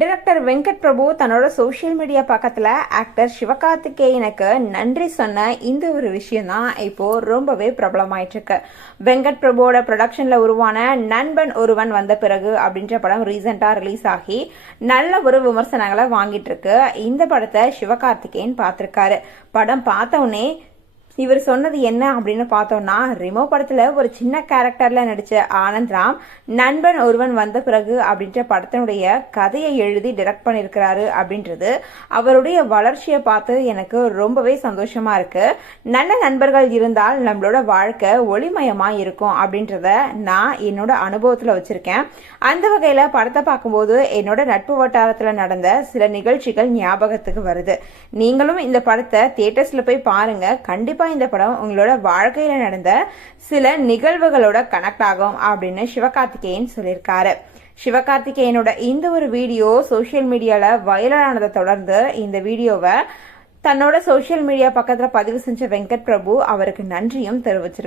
Director Venkat Prabhu தன்னோட social media பக்கத்தில் actor சிவகார்த்திகேயனுக்கு நன்றி சொன்ன இந்த ஒரு விஷயம் தான் இப்போ ரொம்பவே பிரபலமாயிட்டிருக்கு. வெங்கட் பிரபுவோட ப்ரொடக்ஷனில் உருவான நண்பன் ஒருவன் வந்த பிறகு அப்படின்ற படம் ரீசெண்டாக ரிலீஸ் ஆகி நல்ல ஒரு விமர்சனங்களை வாங்கிட்டு இருக்கு இந்த படத்தை சிவகார்த்திகேயன் பார்த்துருக்காரு. படம் பார்த்தவுடனே இவர் சொன்னது என்ன அப்படின்னு பார்த்தோம்னா ரிமோ படத்துல ஒரு சின்ன கேரக்டர்ல நடிச்ச ஆனந்த் ராம் நண்பன் ஒருவன் வந்த பிறகு அப்படின்ற படத்தினுடைய கதையை எழுதி டிரெக்ட் பண்ணியிருக்கிறாரு அப்படின்றது. அவருடைய வளர்ச்சியை பார்த்து எனக்கு ரொம்பவே சந்தோஷமா இருக்கு. நல்ல நண்பர்கள் இருந்தால் நம்மளோட வாழ்க்கை ஒளிமயமா இருக்கும் அப்படின்றத நான் என்னோட அனுபவத்துல வச்சிருக்கேன். அந்த வகையில படத்தை பார்க்கும்போது என்னோட நட்பு வட்டாரத்துல நடந்த சில நிகழ்ச்சிகள் ஞாபகத்துக்கு வருது. நீங்களும் இந்த படத்தை தியேட்டர்ஸ்ல போய் பாருங்க. கண்டிப்பா இந்த படம் உங்களோட வாழ்க்கையில நடந்த சில நிகழ்வுகளோட கனெக்ட் ஆகும் அப்படின்னு சிவகார்த்திகேயன் சொல்லியிருக்காரு. சிவகார்த்திகேயனோட இந்த ஒரு வீடியோ சோஷியல் மீடியால வைரலானதை தொடர்ந்து இந்த வீடியோவை தன்னோட சோஷியல் மீடியா பக்கத்துல பதிவு செஞ்ச வெங்கட் பிரபு அவருக்கு நன்றியும் தெரிவிச்சிருக்காரு.